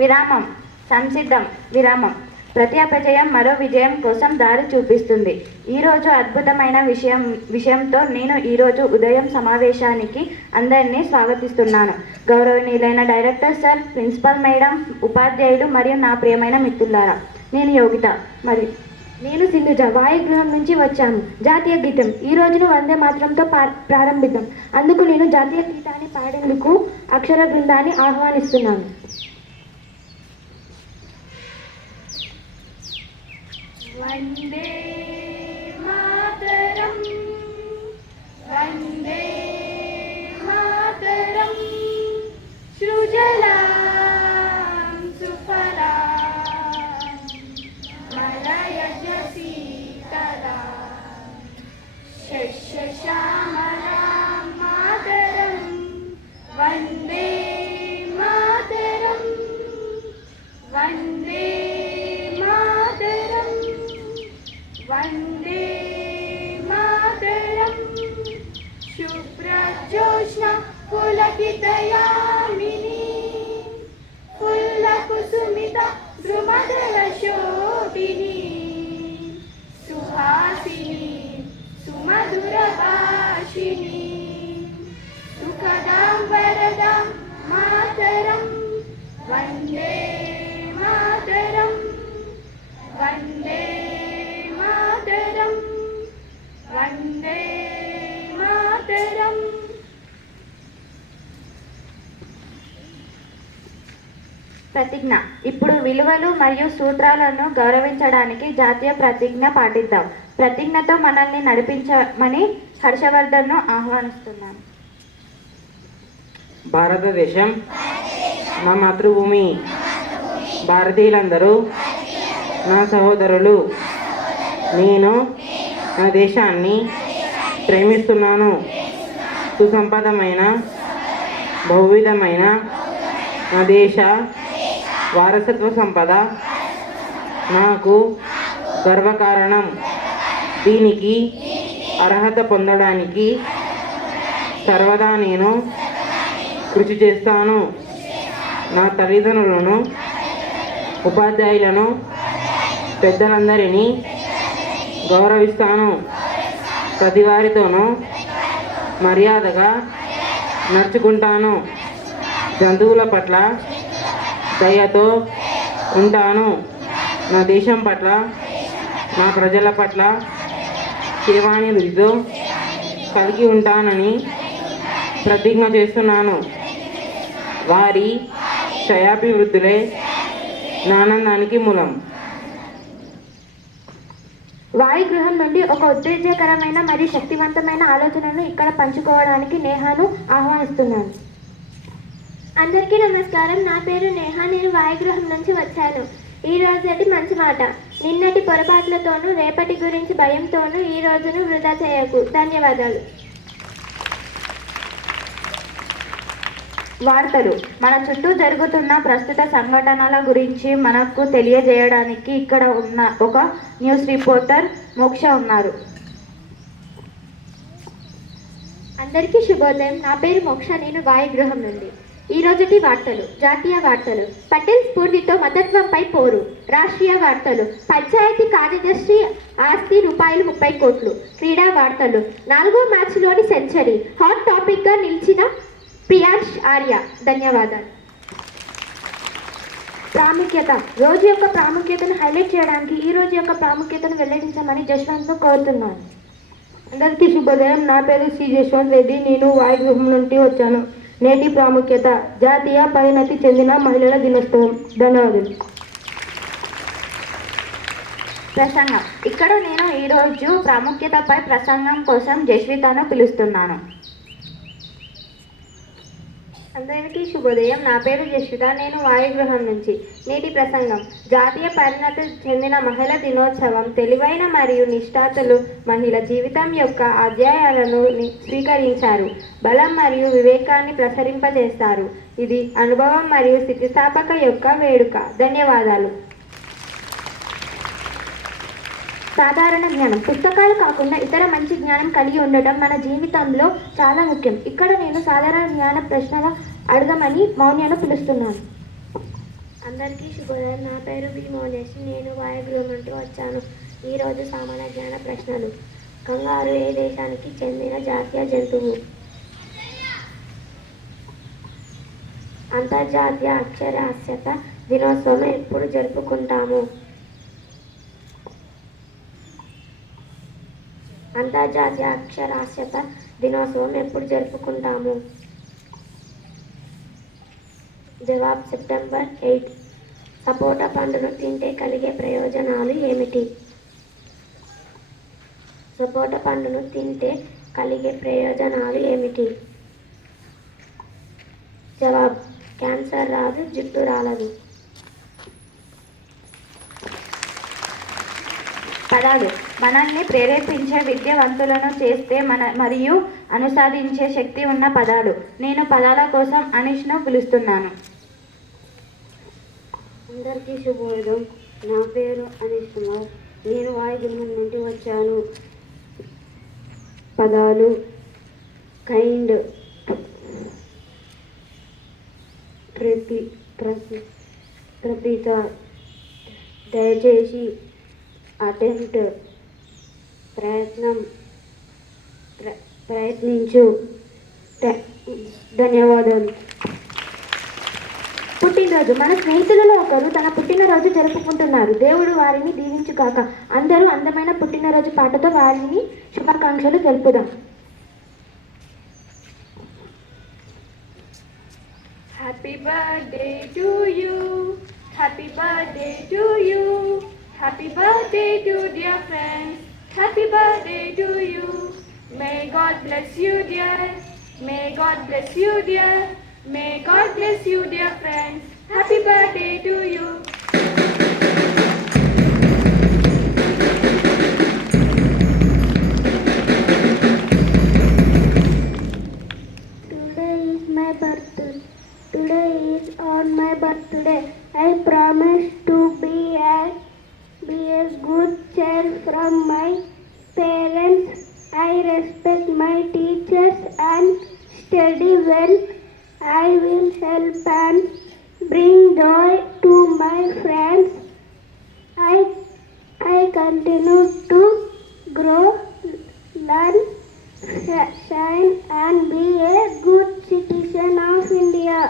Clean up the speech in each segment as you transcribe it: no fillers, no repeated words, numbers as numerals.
విరామం సంసిద్ధం విరామం. ప్రతి అపజయం మరో విజయం కోసం దారి చూపిస్తుంది. ఈరోజు అద్భుతమైన విషయంతో నేను ఈరోజు ఉదయం సమావేశానికి అందరినీ స్వాగతిస్తున్నాను. గౌరవనీయులైన డైరెక్టర్ సార్, ప్రిన్సిపల్ మేడం, ఉపాధ్యాయులు మరియు నా ప్రియమైన మిత్రులారా, నేను యోగిత మరి నేను సింధుజ వాయుగృహం నుంచి వచ్చాను. జాతీయ గీతం ఈ రోజును వందే మాత్రంతో ప్రారంభిద్దాం. అందుకు నేను జాతీయ గీతాన్ని పాడేందుకు అక్షర బృందాన్ని ఆహ్వానిస్తున్నాను. వందే మాతరం వందే మాతరం సృజలాం సుఫలాం మలయజ సీతలాం శస్యశ్యామలాం మాతరం వందే మాతరం వందే వందే మాతరం. శుభ్రజోష్నా పులకితయామిని ఫుల్లకుసుమిత ద్రుమదలశోభిని సుహాసిని సుమధురభాషిని సుఖదాం వరదాం మాతరం వందే మాతరం వందే వందే మాతరం. ప్రతిజ్ఞ. ఇప్పుడు విలువలు మరియు సూత్రాలను గౌరవించడానికి జాతీయ ప్రతిజ్ఞ పాటిద్దాం. ప్రతిజ్ఞతో మనల్ని నడిపించమని హర్షవర్ధన్ను ఆహ్వానిస్తున్నాను. భారతదేశం నా మాతృభూమి. భారతీయులందరూ నా సహోదరులు. నేను నా దేశాన్ని ప్రేమిస్తున్నాను. సుసంపదమైన బహువిధమైన నా దేశ వారసత్వ సంపద నాకు గర్వకారణం. దీనికి అర్హత పొందడానికి సర్వదా నేను కృషి చేస్తాను. నా తల్లిదండ్రులను, ఉపాధ్యాయులను, పెద్దలందరినీ గౌరవిస్తాను. ప్రతి వారితోనూ మర్యాదగా నడుచుకుంటాను. జంతువుల పట్ల దయతో ఉంటాను. నా దేశం పట్ల, నా ప్రజల పట్ల సేవానివృత్తితో కలిగి ఉంటానని ప్రతిజ్ఞ చేస్తున్నాను. వారి క్షయాభివృద్ధులే నా ఆనందానికి మూలం. వాయుగృహం నుండి ఒక ఉత్తేజకరమైన మరియు శక్తివంతమైన ఆలోచనను ఇక్కడ పంచుకోవడానికి నేహాను ఆహ్వానిస్తున్నాను. అందరికీ నమస్కారం. నా పేరు నేహా. నేను వాయుగృహం నుంచి వచ్చాను. ఈ రోజటి మంచి మాట. నిన్నటి పొరపాట్లతోనూ రేపటి గురించి భయంతోనూ ఈ రోజును వృధా చేయకు. ధన్యవాదాలు. వార్తలు. మన చుట్టూ జరుగుతున్న ప్రస్తుత సంఘటనల గురించి మనకు తెలియజేయడానికి ఇక్కడ ఉన్న ఒక న్యూస్ రిపోర్టర్ మోక్ష ఉన్నారు. అందరికీ శుభోదయం. నా పేరు మోక్ష. నేను వాయుగృహం నుండి. ఈ రోజుటి వార్తలు. జాతీయ వార్తలు. పటేల్ స్ఫూర్తితో మతత్వంపై పోరు. రాష్ట్రీయ వార్తలు. పంచాయతీ కార్యదర్శి ఆస్తి ₹30 కోట్లు. క్రీడా వార్తలు. 4వ మ్యాచ్లోని సెంచరీ. హాట్ టాపిక్గా నిలిచిన ప్రియాంష్ ఆర్య. ధన్యవాదాలు. ప్రాముఖ్యత. రోజు యొక్క ప్రాముఖ్యతను హైలైట్ చేయడానికి ఈ రోజు యొక్క ప్రాముఖ్యతను వెల్లడించమని జశ్వంత్ను కోరుతున్నాను. అందరికీ శుభోదయం. నా పేరు సి జశ్వంత్ రెడ్డి. నేను వాయుగృహం నుండి వచ్చాను. నేటి ప్రాముఖ్యత. జాతీయ పరిణతి చెందిన మహిళల దినోత్సవం. ధన్యవాదాలు. ప్రసంగం. ఇక్కడ నేను ఈరోజు ప్రాముఖ్యతపై ప్రసంగం కోసం జస్వితను పిలుస్తున్నాను. అందరికీ శుభోదయం. నా పేరు జస్విత. నేను వాయుగృహం నుంచి. నేటి ప్రసంగం. జాతీయ పరిణతి చెందిన మహిళ దినోత్సవం తెలివైన మరియు నిష్ఠాతులు మహిళ జీవితం యొక్క అధ్యాయాలను స్వీకరించారు. బలం మరియు వివేకాన్ని ప్రసరింపజేస్తారు. ఇది అనుభవం మరియు స్థితిస్థాపక యొక్క వేడుక. ధన్యవాదాలు. సాధారణ జ్ఞానం. పుస్తకాలు కాకుండా ఇతర మంచి జ్ఞానం కలిగి ఉండటం మన జీవితంలో చాలా ముఖ్యం. ఇక్కడ నేను సాధారణ జ్ఞాన ప్రశ్నలు అడగమని మౌన్యను పిలుస్తున్నాను. అందరికీ శుభోదయం. నా పేరు బి మోనేష్. నేను వాయుగృహం నుండి వచ్చాను. ఈరోజు సామాన్య జ్ఞాన ప్రశ్నలు. కంగారు ఏ దేశానికి చెందిన జాతీయ జంతువు? అంతర్జాతీయ అక్షరాస్యత దినోత్సవం ఎప్పుడు జరుపుకుంటాము? అంతర్జాతీయ అక్షరాస్యత దినోత్సవం ఎప్పుడు జరుపుకుంటాము? జవాబు సెప్టెంబర్ 8. సపోటా పండును తింటే కలిగే ప్రయోజనాలు ఏమిటి? సపోటా పండును తింటే కలిగే ప్రయోజనాలు ఏమిటి? జవాబు క్యాన్సర్ రాదు, జుట్టు రాలదు. పదాలు మనల్ని ప్రేరేపించే విద్యావంతులను చేస్తే మరియు అనుసాదించే శక్తి ఉన్న పదాలు. నేను పదాల కోసం అనీష్ను పిలుస్తున్నాను. అందరికీ శుభోదయం. నా పేరు అనీష్ కుమార్. నేను వాయుగృహం నుండి వచ్చాను. పదాలు కైండ్, ప్రపిత, దయచేసి, అటెంప్ట్, ప్రయత్నం, ప్రయత్నించు. ధన్యవాదాలు. పుట్టినరోజు మన స్నేహితులలో ఒకరు తన పుట్టినరోజు జరుపుకుంటున్నారు. దేవుడు వారిని దీవించుగాక. అందరూ అందమైన పుట్టినరోజు పాటతో వారిని శుభాకాంక్షలు తెలుపుదాం. Happy birthday to you. Happy birthday to you. Happy birthday to dear friends. Happy birthday to you. May God bless you, dear. May God bless you, dear. May God bless you, dear friends. Happy birthday to you. Today is my birthday. Today is on my birthday. I promise to be a good child from my parents. I respect my teachers and study well. I will help and bring joy to my friends. I continue to grow, learn, shine and be a good citizen of India.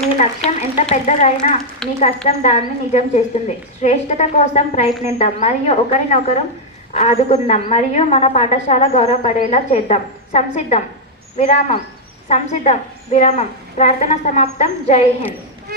మీ లక్ష్యం ఎంత పెద్దదైనా మీ కష్టం దాన్ని నిజం చేస్తుంది. శ్రేష్ఠత కోసం ప్రయత్నిద్దాం మరియు ఒకరినొకరు ఆదుకుందాం మరియు మన పాఠశాల గౌరవపడేలా చేద్దాం. సంసిద్ధం విరామం. ప్రార్థన సమాప్తం. జై హింద్.